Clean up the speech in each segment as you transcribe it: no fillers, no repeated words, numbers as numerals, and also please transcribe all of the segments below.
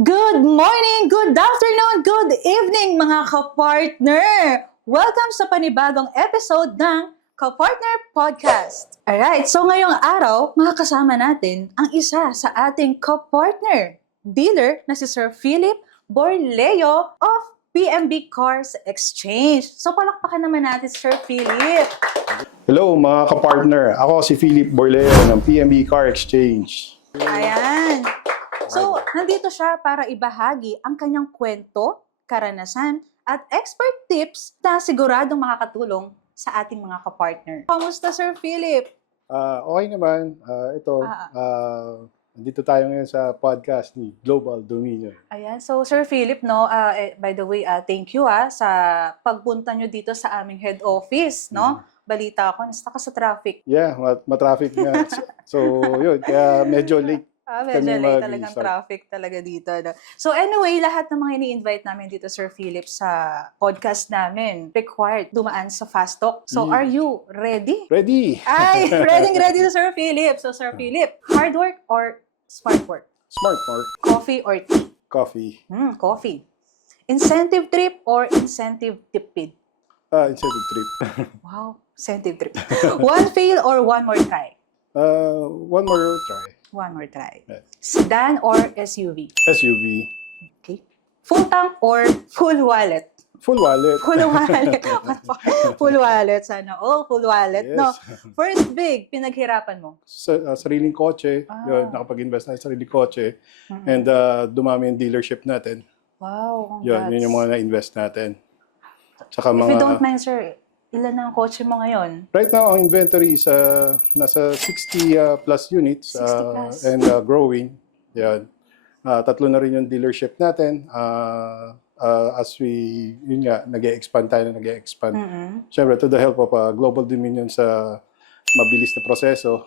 Good morning, good afternoon, good evening mga kapartner! Welcome sa panibagong episode ng Kapartner Podcast. Alright, so ngayong araw, makakasama natin ang isa sa ating kapartner, dealer na si Sir Philip Borleo of PMB Cars Exchange. So palakpakan naman natin Sir Philip. Hello mga kapartner, ako si Philip Borleo ng PMB Car Exchange. Ayan. So, nandito siya para ibahagi ang kanyang kwento, karanasan, at expert tips na siguradong makakatulong sa ating mga kapartner. Kamusta, Sir Philip? Okay naman, nandito tayo ngayon sa podcast ni Global Dominion. Ayan. So, Sir Philip, by the way, thank you sa pagpunta nyo dito sa aming head office, no? Balita ko, nasta ka sa traffic. Yeah, matraffic nga. So, yun, kaya medyo late. Medyo late talagang traffic talaga dito. No? So anyway, lahat ng mga ini-invite namin dito, Sir Philip, sa podcast namin, required dumaan sa Fast Talk. So are you ready? Ready! Ay, ready to Sir Philip. So Sir Philip, hard work or smart work? Smart work. Coffee or tea? Coffee. Coffee. Incentive trip or incentive tipid? Incentive trip. Wow, incentive trip. One fail or one more try? One more try. One more try. Yeah. Sedan or SUV? SUV. Okay. Full tank or full wallet? Full wallet. Full wallet. Full wallet. Sana. Oh, full wallet. Yes. No. First big, pinaghirapan mo? Sariling kotse. Yun, nakapag-invest na sa sariling kotse. And dumami yung dealership natin. Wow. Yun yung mga na-invest natin. Tsaka If you don't mind, sir, ilan ang kotse mo ngayon? Right now, ang inventory is nasa 60 plus units 60 plus. And growing. Yan. Tatlo na rin yung dealership natin. As we, yun nga, nag-e-expand tayo na nag-e-expand. Siyempre, to the help of Global Dominion sa mabilis na proseso.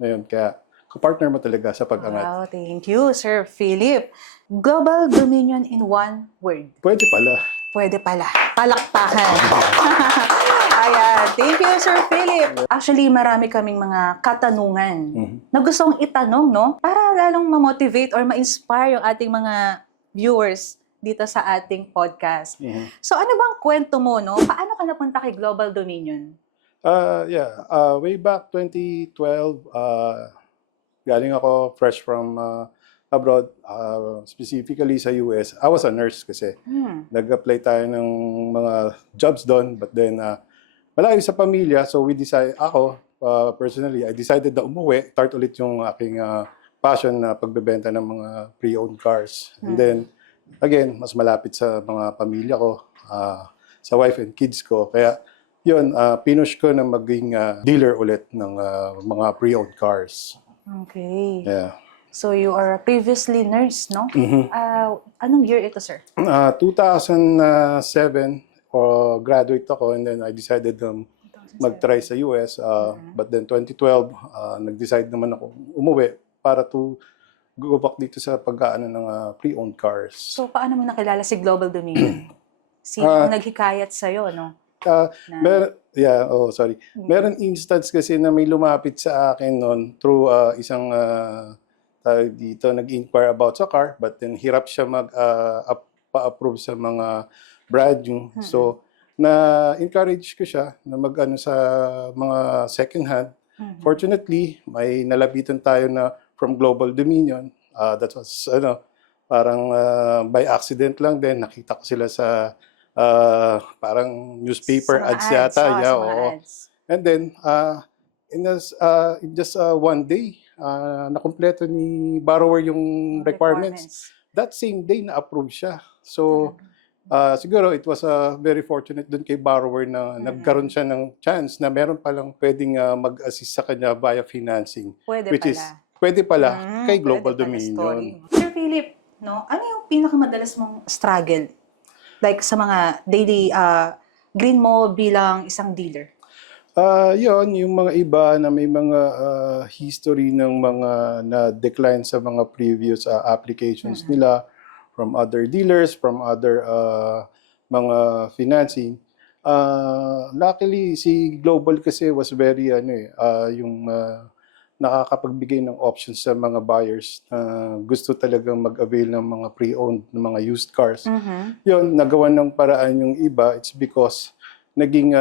Ngayon, kaya kapartner mo talaga sa pag-angat. Wow, thank you, Sir Philip. Global Dominion in one word. Pwede pala. Pwede pala. Palakpakan. Ayan. Thank you, Sir Philip. Actually, marami kaming mga katanungan na gusto kong itanong, no? Para lalong ma-motivate or ma-inspire yung ating mga viewers dito sa ating podcast. So, ano bang kwento mo, no? Paano ka napunta kay Global Dominion? Way back 2012, galing ako fresh from abroad, specifically sa US. I was a nurse kasi. Nag-apply tayo ng mga jobs doon, but then malayo sa pamilya, so ako, personally, I decided na umuwi, start ulit yung aking passion na pagbebenta ng mga pre-owned cars. And then, again, mas malapit sa mga pamilya ko, sa wife and kids ko. Kaya, yun, pinush ko na maging dealer ulit ng mga pre-owned cars. Okay. Yeah. So, you are previously nurse, no? Anong year ito, sir? 2007, graduate ako, and then I decided mag-try sa US. But then 2012, nag-decide naman ako umuwi para to go back dito sa pag-aano ng pre-owned cars. So, paano mo nakilala si Global Dominion? Sino ang naghikayat sa'yo, no? Meron instance kasi na may lumapit sa akin noon through isang dito nag-inquire about sa car, but then hirap siya pa-approve sa mga brand new. So, na-encourage ko siya na mag-ano sa mga second hand. Fortunately, may nalapitan tayo na from Global Dominion. That was, parang by accident lang din. Nakita ko sila sa parang newspaper ads yata. Ads. And then, in just one day, nakumpleto ni borrower yung requirements. That same day, na-approve siya. So, siguro it was very fortunate dun kay borrower na nagkaroon siya ng chance na meron palang pwedeng mag-assist sa kanya via financing. Pwede pala kay Global Dominion. Sir Philip, no, ano yung pinakamadalas mong struggle? Like sa mga daily green mo bilang isang dealer? Yun, yung mga iba na may mga history ng mga na-decline sa mga previous applications nila from other dealers, from other mga financing. Luckily, si Global kasi was very, nakakapagbigay ng options sa mga buyers na gusto talagang mag-avail ng mga pre-owned, ng mga used cars. Yun, nagawa ng paraan yung iba, it's because naging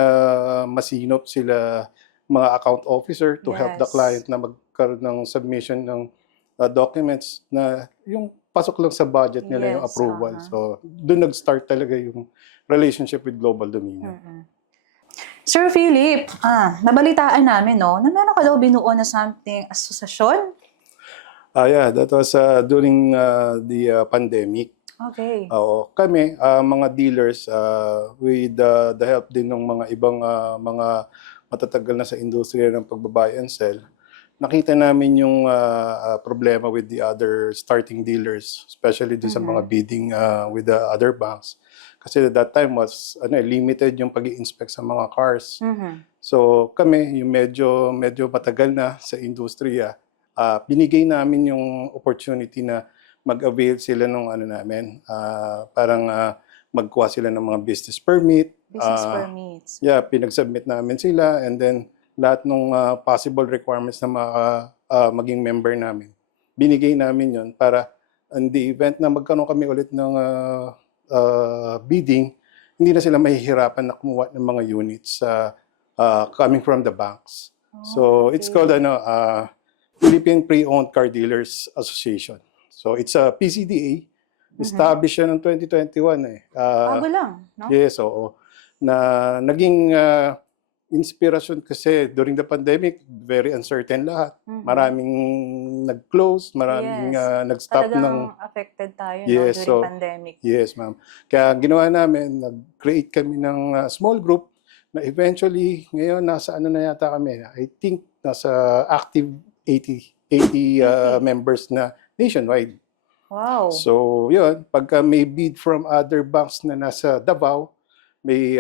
masinop sila mga account officer to help the Yes. client na magkaroon ng submission ng documents na yung pasok lang sa budget nila yung Yes, approval. aha. So, doon nag-start talaga yung relationship with Global Dominion. Sir Philip, nabalitaan namin, no, na meron ka daw binuo na something, asosasyon? Yeah, that was during the pandemic. Okay. Oo, kami, mga dealers, with the help din ng mga ibang mga matatagal na sa industriya ng pagbabuy and sell, nakita namin yung problema with the other starting dealers, especially din sa mga bidding with the other banks. Kasi that time was limited yung pag-i-inspect sa mga cars. So kami, yung medyo matagal na sa industriya, binigay namin yung opportunity na mag-avail sila ng namin, parang magkuha sila ng mga business permit. Business permits. Yeah, pinag-submit namin sila, and then lahat ng possible requirements na maging member namin, binigay namin yon para in the event na magkaroon kami ulit ng bidding, hindi na sila mahihirapan na kumuha ng mga units coming from the banks. So it's called Philippine Pre-Owned Car Dealers Association. So it's a PCDA, established siya noong 2021 eh. Bago lang, no? Yes, oo. Na naging inspirasyon kasi during the pandemic, very uncertain lahat. Maraming nag-close, maraming nag-stop Talagang ng... affected tayo, Yes, no, so- during pandemic. Yes, ma'am. Kaya ginawa namin, nag-create kami ng small group na eventually, ngayon nasa na yata kami. I think nasa active 80 members na nationwide. Wow. So, yun, pagka may bid from other banks na nasa Davao, may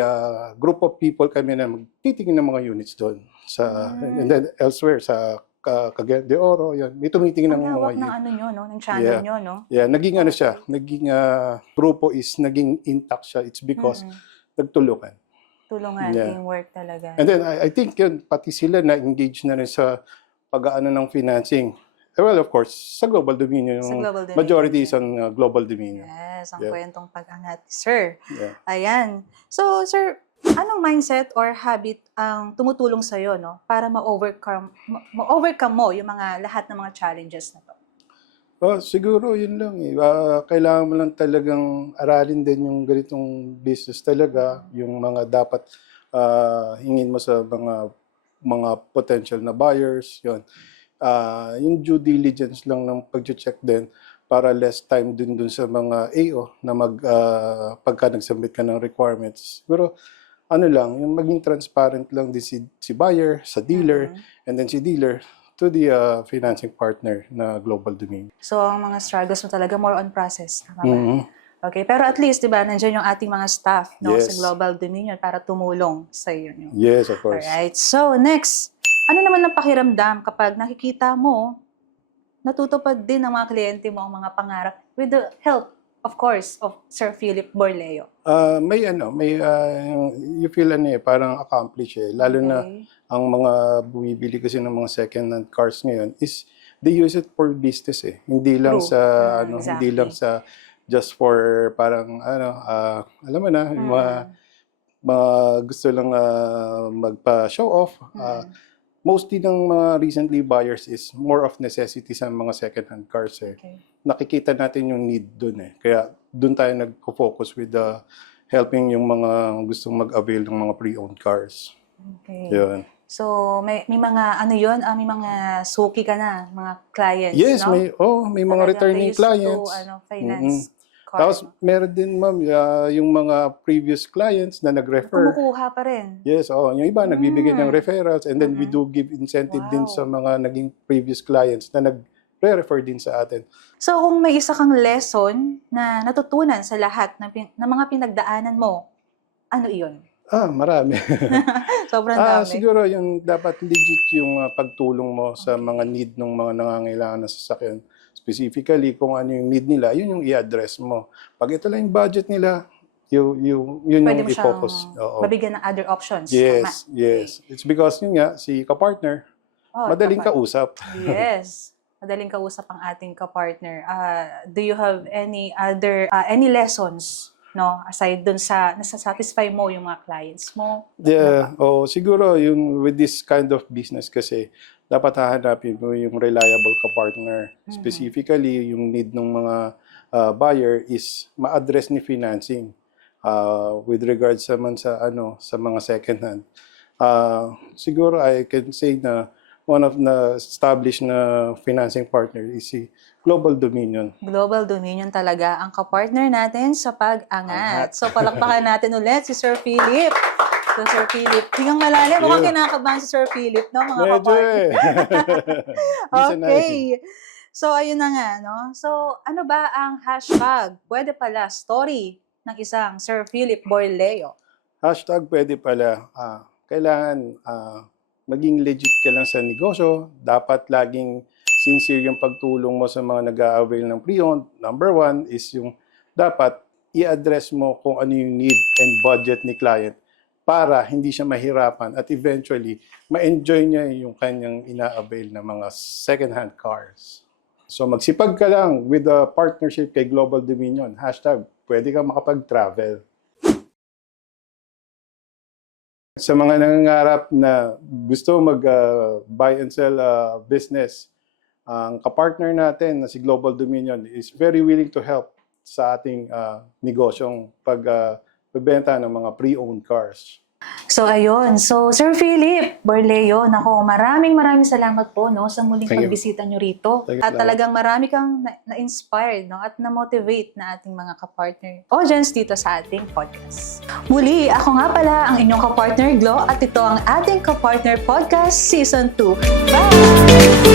group of people kami na magtitingin ng mga units doon. And then elsewhere, sa Cagayan de Oro, yun, may tumitingin ng Ang mga hawak ng units. nyo, no? Ng channel nyo, no? Yeah, naging siya, naging grupo is naging intact siya. It's because nagtulungan. Tulungan, Yeah. teamwork talaga. And then I think yun, pati sila na-engage na rin sa pag-aano ng financing. Well, of course, sa Global Dominion, Sa yung Global Dominion. majority is on Global Dominion. Yes, ang Yeah. kwentong pag-angat, sir. Yeah. Ayan. So, sir, anong mindset or habit ang tumutulong sa'yo, no, para ma-overcome mo yung lahat ng mga challenges na to? Siguro yun lang eh. Kailangan mo lang talagang aralin din yung ganitong business talaga, yung mga dapat hingin mo sa mga potential na buyers, yun. Yung due diligence lang ng pag-check din para less time dun sa mga AO na pagka nag-submit ka ng requirements. Siguro, lang, yung maging transparent lang din si buyer, sa dealer, and then si dealer to the financing partner na Global Dominion. So, ang mga struggles mo talaga more on process. Tama ba? Okay, pero at least, di ba, nandiyan yung ating mga staff, no, Yes. sa Global Dominion para tumulong sa iyo. No? Yes, of course. Alright, so next, ano naman ang pakiramdam kapag nakikita mo, natutupad din ng mga kliyente mo ang mga pangarap with the help, of course, of Sir Philip Borleo? May you feel parang accomplish eh. Lalo na ang mga bumibili kasi ng mga second-hand cars ngayon is they use it for business eh. Hindi lang True. sa Exactly. hindi lang sa just for parang alam mo na, yung mga gusto lang magpa-show off. Mostly ng mga recently buyers is more of necessity sa mga second-hand cars eh. Okay. Nakikita natin yung need doon eh. Kaya doon tayo nagpo-focus with helping yung mga gustong mag-avail ng mga pre-owned cars. Okay. Yun. So, may mga may mga suki ka na, mga clients, Yes, no? may mga Talagang returning they used clients. to, finance car. Tapos meron din ma'am yung mga previous clients na nag-refer. Kumukuha pa rin. Yes, yung iba nagbibigay ng referrals, and then we do give incentive din Wow. sa mga naging previous clients na nag-refer din sa atin. So, kung may isa kang lesson na natutunan sa lahat ng mga pinagdaanan mo, ano iyon? Marami. Sobrang dami. Siguro yung dapat legit yung pagtulong mo sa mga need ng mga nangangailangan na sasakyan. Specifically, kung ano yung need nila, yun yung i-address mo. Pag ito lang yung budget nila, yun Pwede yung mo i-focus. siyang mabigyan ng other options. Yes, Tama. yes. It's because yun nga, si ka-partner, Oh, madaling tapat. kausap. Yes. Madaling kausap ang ating kapartner. Do you have any other, any lessons, no? Aside dun sa, nasa-satisfy mo yung mga clients mo? Yeah, siguro yung with this kind of business kasi dapat hahanapin mo yung reliable ka-partner. Specifically, yung need ng mga buyer is ma-address ni financing with regards naman sa sa mga second hand. Siguro I can say na one of the established na financing partner is si Global Dominion. Global Dominion talaga ang kapartner natin sa pag-angat. So, palakpakan natin ulit si Sir Philip. So, Sir Philip, hingang malalim. Mukhang kinakabahan si Sir Philip, no, mga Medyo kapartner? Di sanay. Okay. So, ayun na nga, no? So, ano ba ang hashtag? Pwede pala story ng isang Sir Philip Borleo. Hashtag pwede pala. Kailangan maging legit ka lang sa negosyo. Dapat laging sincere yung pagtulong mo sa mga nag-a-avail ng pre-owned. Number one is yung dapat i-address mo kung ano yung need and budget ni client para hindi siya mahirapan at eventually ma-enjoy niya yung kanyang ina-avail na mga second-hand cars. So magsipag ka lang with a partnership kay Global Dominion. Hashtag pwede ka makapag-travel. Sa mga nangangarap na gusto mag-buy and sell business, ang kapartner natin na si Global Dominion is very willing to help sa ating negosyong pagbebenta ng mga pre-owned cars. So, ayun. So, Sir Philip Borleo, nako, maraming salamat po, no, sa muling Thank you. pagbisita nyo rito. Thank you. At talagang marami kang na-inspired, no, at na-motivate na ating mga kapartner audience dito sa ating podcast. Muli, ako nga pala ang inyong kapartner Glo at ito ang ating kapartner podcast season 2. Bye!